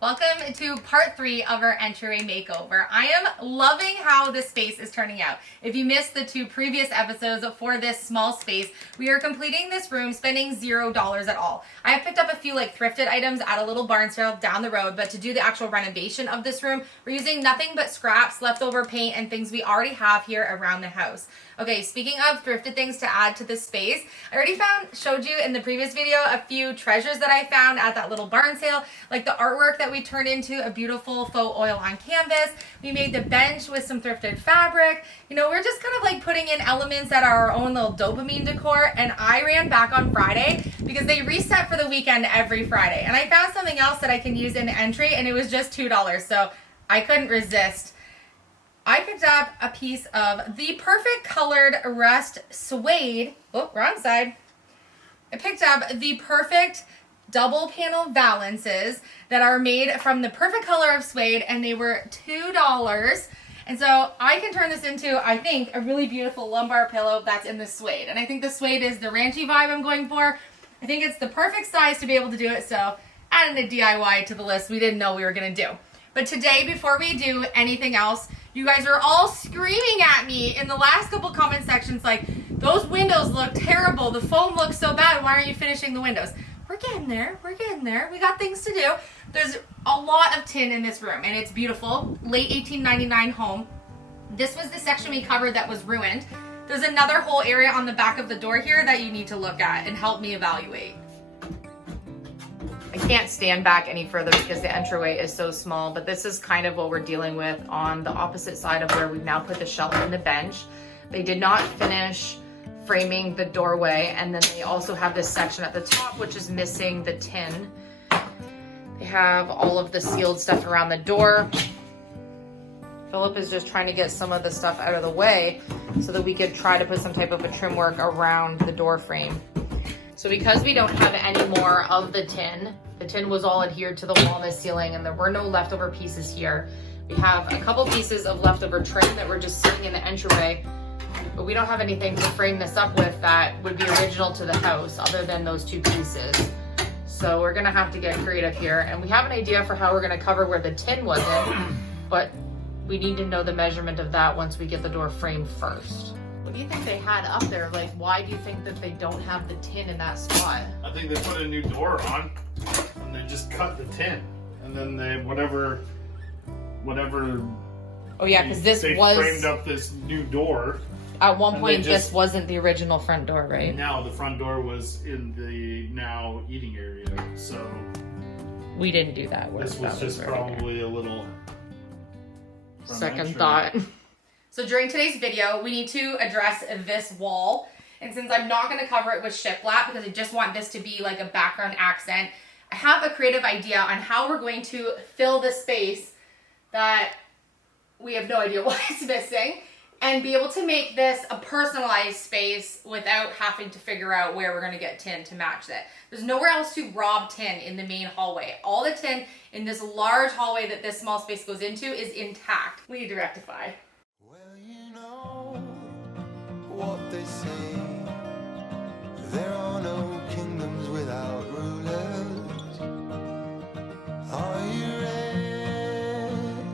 Welcome to part 3 of our entryway makeover. I am loving how this space is turning out. If you missed the 2 previous episodes for this small space, we are completing this room spending $0 at all. I have picked up a few thrifted items at a little barn sale down the road, but to do the actual renovation of this room, we're using nothing but scraps, leftover paint, and things we already have here around the house. Okay, speaking of thrifted things to add to this space, I already showed you in the previous video a few treasures that I found at that little barn sale, like the artwork that we turned into a beautiful faux oil on canvas. We made the bench with some thrifted fabric. You know, we're just kind of putting in elements that are our own little dopamine decor, and I ran back on Friday because they reset for the weekend every Friday. And I found something else that I can use in the entry, and it was just $2, so I couldn't resist. I picked up a piece of the perfect colored rust suede. Oh, wrong side. I picked up the perfect double panel valances that are made from the perfect color of suede, and they were $2. And so I can turn this into, I think, a really beautiful lumbar pillow that's in the suede. And I think the suede is the ranchy vibe I'm going for. I think it's the perfect size to be able to do it, so added a DIY to the list we didn't know we were going to do. But today, before we do anything else, you guys are all screaming at me in the last couple comment sections like, those windows look terrible, the foam looks so bad, why aren't you finishing the windows? We're getting there, we got things to do. There's a lot of tin in this room, and it's beautiful. Late 1899 home. This was the section we covered that was ruined. There's another whole area on the back of the door here that you need to look at and help me evaluate. I can't stand back any further because the entryway is so small, but this is kind of what we're dealing with on the opposite side of where we've now put the shelf and the bench. They did not finish framing the doorway, and then they also have this section at the top which is missing the tin. They have all of the sealed stuff around the door. Philip is just trying to get some of the stuff out of the way so that we could try to put some type of a trim work around the door frame. So because we don't have any more of the tin was all adhered to the wall and the ceiling, and there were no leftover pieces here. We have a couple pieces of leftover trim that were just sitting in the entryway, but we don't have anything to frame this up with that would be original to the house other than those 2 pieces. So we're gonna have to get creative here, and we have an idea for how we're gonna cover where the tin wasn't, but we need to know the measurement of that once we get the door framed first. What do you think they had up there? Like, why do you think that they don't have the tin in that spot? I think they put a new door on, and they just cut the tin, and then they whatever. Oh yeah, because they framed up this new door. At one point, this wasn't the original front door, right? Now the front door was in the now eating area, so we didn't do that. This was just probably a little second thought. So during today's video, we need to address this wall. And since I'm not going to cover it with shiplap because I just want this to be like a background accent, I have a creative idea on how we're going to fill the space that we have no idea why it's missing, and be able to make this a personalized space without having to figure out where we're going to get tin to match it. There's nowhere else to rob tin in the main hallway. All the tin in this large hallway that this small space goes into is intact. We need to rectify. What they say, there are no kingdoms without rulers. Are you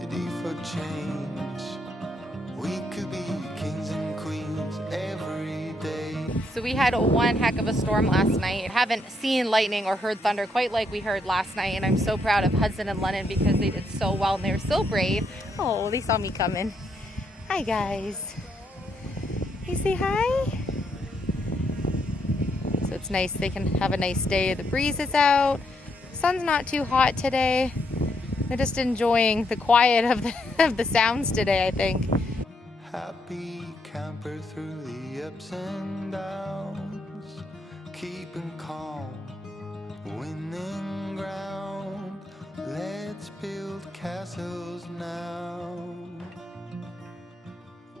ready for change? We could be kings and queens every day. So we had one heck of a storm last night. Haven't seen lightning or heard thunder quite like we heard last night, and I'm so proud of Hudson and Lennon because they did so well and they were so brave. Oh, they saw me coming. Hi guys. You say hi? So it's nice, they can have a nice day. The breeze is out. Sun's not too hot today. They're just enjoying the quiet of the sounds today, I think. Happy camper through the ups and downs, keeping calm, winning ground. Let's build castles now.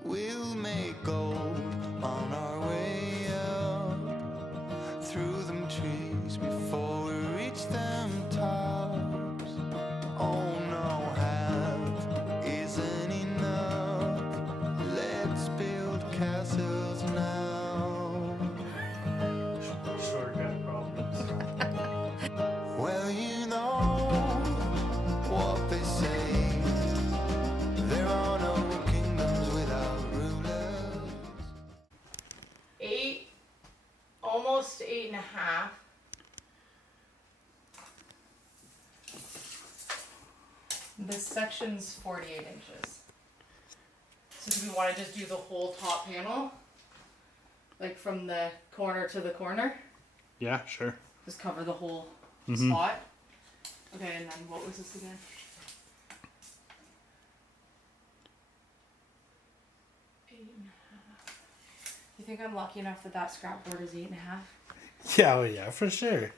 We'll make gold on our way up, through them trees before we reach them tops. Oh no, half isn't enough. Let's build castles now. Shortcut problems. Well, you know This section's 48 inches. So do we want to just do the whole top panel? Like from the corner to the corner? Yeah, sure. Just cover the whole spot? Okay, and then what was this again? 8.5. You think I'm lucky enough that that scrap board is 8.5? Yeah, oh yeah, for sure.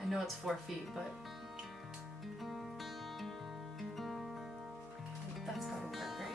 I know it's 4 feet, but that's gotta work, right?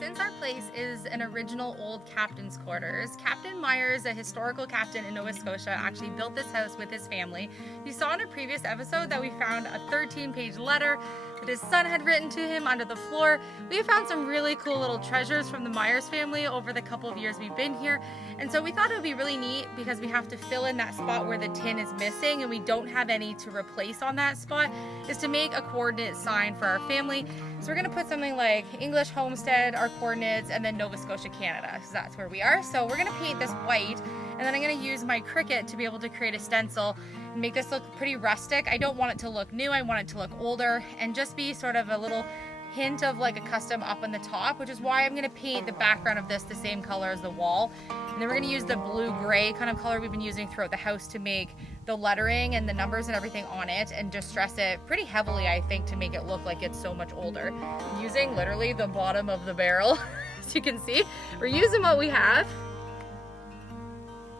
Since our place is an original old captain's quarters, Captain Myers, a historical captain in Nova Scotia, actually built this house with his family. You saw in a previous episode that we found a 13-page letter that his son had written to him under the floor. We have found some really cool little treasures from the Myers family over the couple of years we've been here. And so we thought it would be really neat because we have to fill in that spot where the tin is missing and we don't have any to replace on that spot, is to make a coordinate sign for our family. So we're gonna put something like English Homestead, our coordinates, and then Nova Scotia, Canada, because that's where we are. So we're gonna paint this white, and then I'm gonna use my Cricut to be able to create a stencil and make this look pretty rustic. I don't want it to look new, I want it to look older, and just be sort of a little hint of like a custom up on the top, which is why I'm gonna paint the background of this the same color as the wall. And then we're gonna use the blue-gray kind of color we've been using throughout the house to make the lettering and the numbers and everything on it, and just stress it pretty heavily, I think, to make it look like it's so much older. I'm using literally the bottom of the barrel, as you can see. We're using what we have.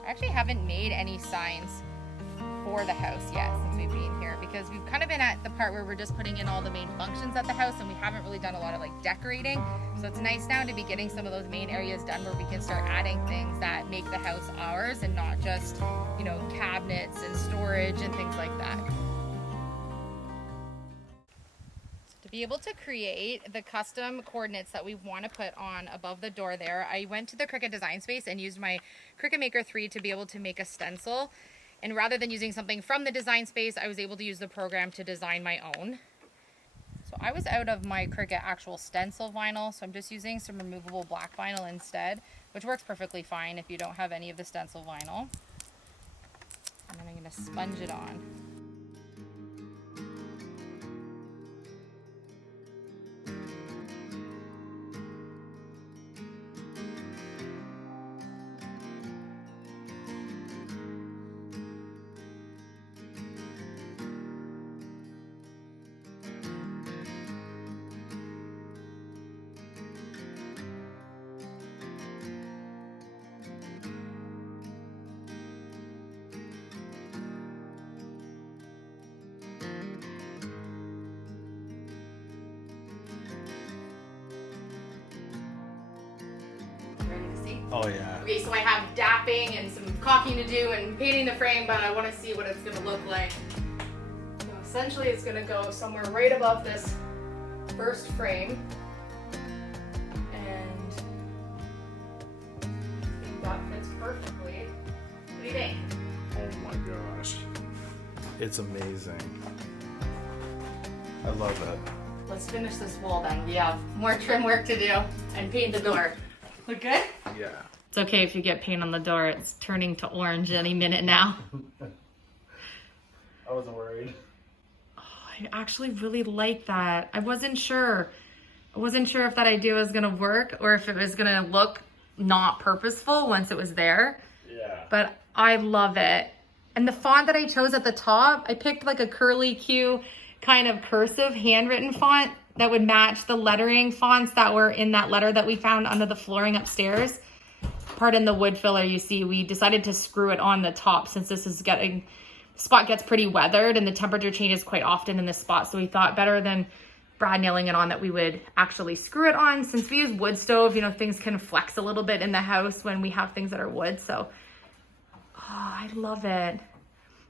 I actually haven't made any signs for the house yet since we've been here, because we've kind of been at the part where we're just putting in all the main functions at the house and we haven't really done a lot of like decorating. So it's nice now to be getting some of those main areas done where we can start adding things that make the house ours and not just, you know, cabinets and storage and things like that. To be able to create the custom coordinates that we want to put on above the door there, I went to the Cricut Design Space and used my Cricut Maker 3 to be able to make a stencil. And rather than using something from the design space, I was able to use the program to design my own. So I was out of my Cricut actual stencil vinyl, so I'm just using some removable black vinyl instead, which works perfectly fine if you don't have any of the stencil vinyl. And then I'm going to sponge it on. Oh yeah. Okay, so I have dapping and some caulking to do and painting the frame, but I want to see what it's going to look like. So essentially it's going to go somewhere right above this first frame. And I think that fits perfectly. What do you think? Oh my gosh. It's amazing. I love it. Let's finish this wall then. We have more trim work to do and paint the door. Look good? Yeah. It's okay if you get paint on the door. It's turning to orange any minute now. I wasn't worried. Oh, I actually really like that. I wasn't sure. I wasn't sure if that idea was gonna work or if it was gonna look not purposeful once it was there. Yeah. But I love it. And the font that I chose at the top, I picked like a curly Q kind of cursive handwritten font that would match the lettering fonts that were in that letter that we found under the flooring upstairs. Pardon the wood filler you see, we decided to screw it on the top since this is getting, spot gets pretty weathered and the temperature changes quite often in this spot. So we thought better than brad nailing it on that we would actually screw it on. Since we use wood stove, you know, things can flex a little bit in the house when we have things that are wood. So, oh, I love it.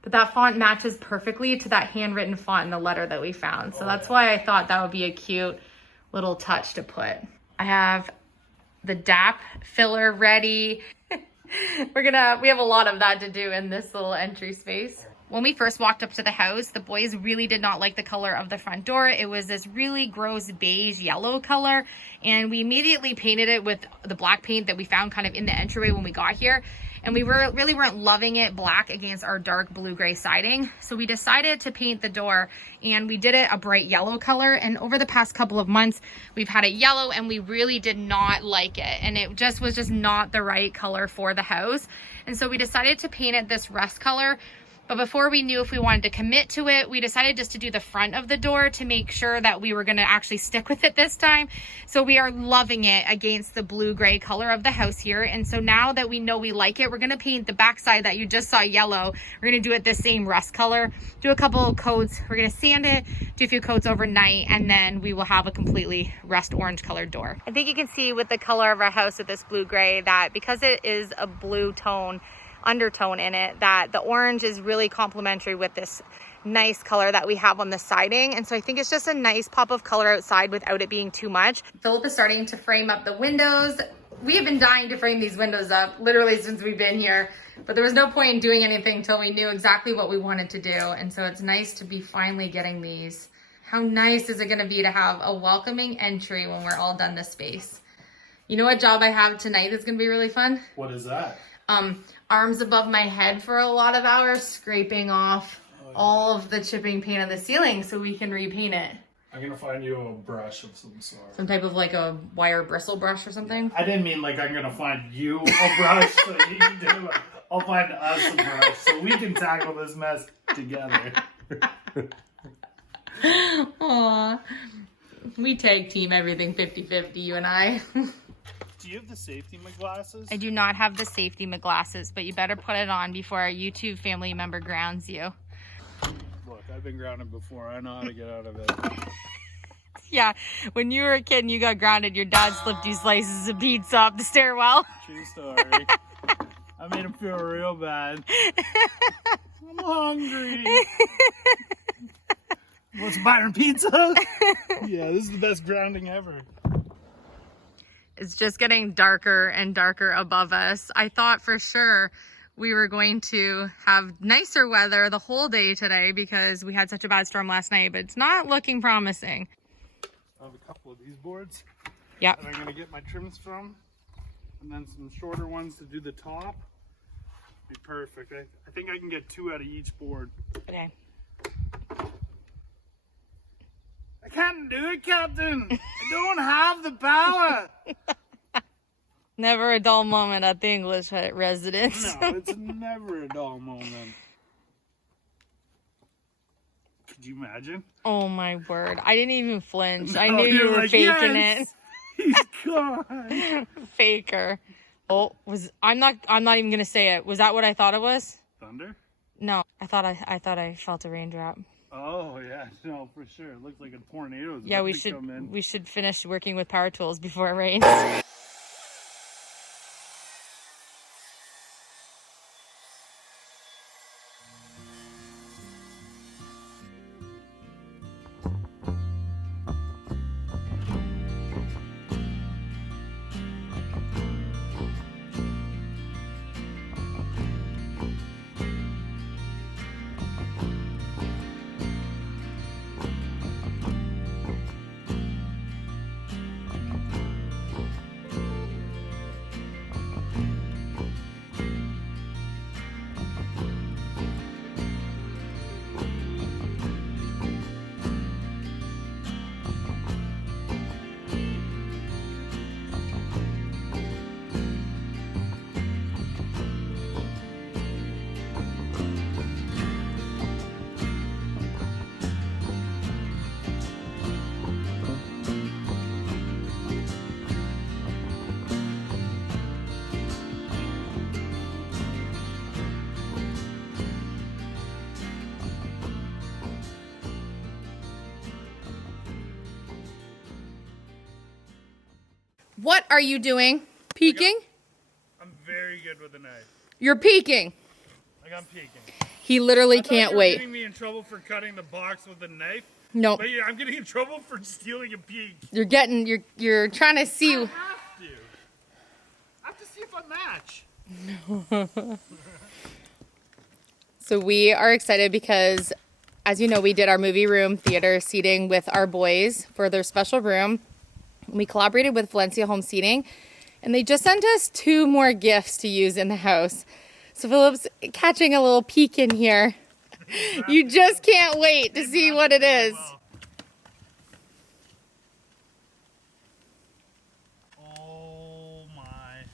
But that font matches perfectly to that handwritten font in the letter that we found. So that's why I thought that would be a cute little touch to put. I have the DAP filler ready. We have a lot of that to do in this little entry space. When we first walked up to the house, the boys really did not like the color of the front door. It was this really gross beige yellow color, and we immediately painted it with the black paint that we found kind of in the entryway when we got here. And we really weren't loving it black against our dark blue-gray siding. So we decided to paint the door, and we did it a bright yellow color. And over the past couple of months, we've had it yellow, and we really did not like it. And it was just not the right color for the house. And so we decided to paint it this rust color. But before we knew if we wanted to commit to it, we decided just to do the front of the door to make sure that we were going to actually stick with it this time. So we are loving it against the blue-gray color of the house here. And so now that we know we like it, we're going to paint the backside that you just saw yellow. We're going to do it the same rust color, do a couple of coats. We're going to sand it, do a few coats overnight, and then we will have a completely rust orange colored door. I think you can see with the color of our house with this blue-gray that because it is a blue tone, undertone in it, that the orange is really complementary with this nice color that we have on the siding. And so I think it's just a nice pop of color outside without it being too much. Philip is starting to frame up the windows. We have been dying to frame these windows up literally since we've been here, but there was no point in doing anything until we knew exactly what we wanted to do. And so it's nice to be finally getting these. How nice is it going to be to have a welcoming entry when we're all done this space? You know what job I have tonight that's going to be really fun? What is that? Arms above my head for a lot of hours, scraping off all of the chipping paint on the ceiling so we can repaint it. I'm gonna find you a brush of some sort. Some type of like a wire bristle brush or something? I didn't mean like I'm gonna find you a brush so you can do it. I'll find us a brush so we can tackle this mess together. Aww. We tag team everything 50-50, you and I. Do you have the safety glasses? I do not have the safety glasses, but you better put it on before our YouTube family member grounds you. Look, I've been grounded before. I know how to get out of it. Yeah, when you were a kid and you got grounded, your dad slipped you slices of pizza up the stairwell. True story. I made him feel real bad. I'm hungry. Want some Byron pizza? Yeah, this is the best grounding ever. It's just getting darker and darker above us. I thought for sure we were going to have nicer weather the whole day today because we had such a bad storm last night, but it's not looking promising. I have a couple of these boards. Yep. That I'm going to get my trims from. And then some shorter ones to do the top. Be perfect. I think I can get 2 out of each board. Okay. I can't do it, Captain. I don't have the power. Never a dull moment at the English residence. No, it's never a dull moment. Could you imagine? Oh my word. I didn't even flinch. No, I knew you were like, faking yes, He's gone. it. Faker. Oh, I'm not even gonna say it. Was that what I thought it was? Thunder? No. I thought I felt a raindrop. Oh yeah, no, for sure. It looks like a tornado. Yeah, we should finish working with power tools before it rains. What are you doing? Peeking? I'm very good with a knife. You're peeking. Like I'm peeking. He literally I thought can't you were wait. getting me in trouble for cutting the box with a knife. No, But yeah, I'm getting in trouble for stealing a peek. you're trying to see. I have to see if I match. So we are excited because, as you know, we did our movie room theater seating with our boys for their special room. We collaborated with Elysia Home Seating, and they just sent us 2 more gifts to use in the house. So Philip's catching a little peek in here. You just can't wait to see what it is. Oh my.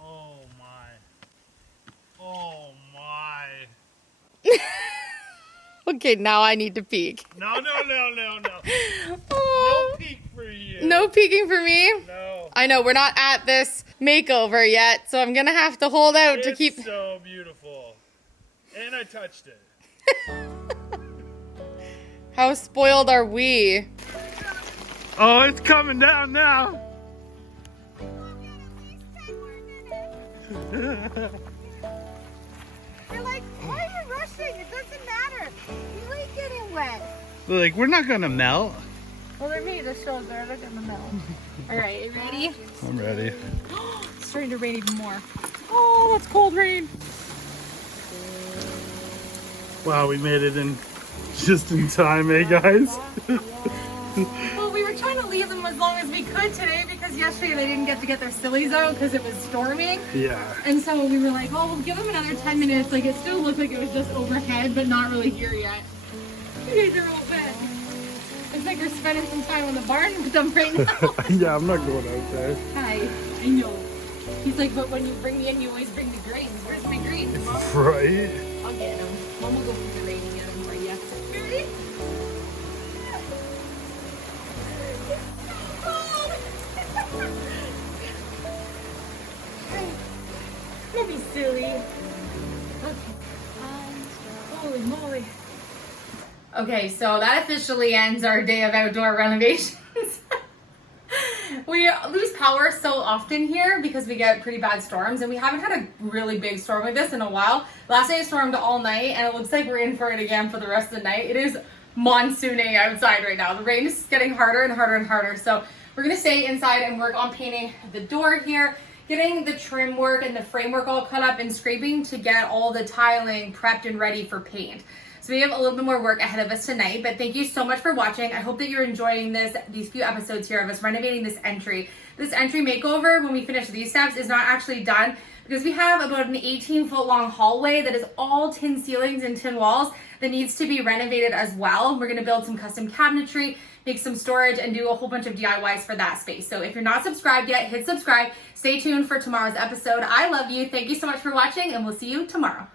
Oh my. Oh my. Okay, now I need to peek. No. Oh, No peek for you. no peeking for me? No. I know, we're not at this makeover yet, so I'm gonna have to hold out to keep... It's so beautiful. And I touched it. How spoiled are we? Oh, it's coming down now. You're like, why are you rushing? It doesn't matter. You ain't getting wet. Like, we're not gonna melt. Well, they're made of shoulder. They're gonna melt. All right, you ready? I'm ready. It's starting to rain even more. Oh, that's cold rain. Wow, we made it in just in time, eh, guys? Well, we were trying to leave them as long as we could today because yesterday they didn't get to get their sillies out because it was storming. Yeah. And so we were like, oh, we'll give them another 10 minutes. Like, it still looked like it was just overhead, but not really here yet. You guys are all wet. It's like we're spending some time in the barn with them right now. Yeah, I'm not going out there. Hi, I know. He's like, but when you bring me in, you always bring the greens. Where's my greens? Right? I'll get them. Mom will go through the rain and get them for you. Ready? Don't be silly. Okay. Holy moly. Okay, so that officially ends our day of outdoor renovations. We lose power so often here because we get pretty bad storms, and we haven't had a really big storm like this in a while. Last night it stormed all night, and it looks like we're in for it again for the rest of the night. It is monsooning outside right now. The rain is getting harder and harder and harder, so we're gonna stay inside and work on painting the door here, getting the trim work and the framework all cut up, and scraping to get all the tiling prepped and ready for paint. So we have a little bit more work ahead of us tonight, but thank you so much for watching. I hope that you're enjoying these few episodes here of us renovating this entry. This entry makeover, when we finish these steps, is not actually done because we have about an 18-foot long hallway that is all tin ceilings and tin walls that needs to be renovated as well. We're gonna build some custom cabinetry, make some storage, and do a whole bunch of DIYs for that space. So if you're not subscribed yet, hit subscribe. Stay tuned for tomorrow's episode. I love you. Thank you so much for watching, and we'll see you tomorrow.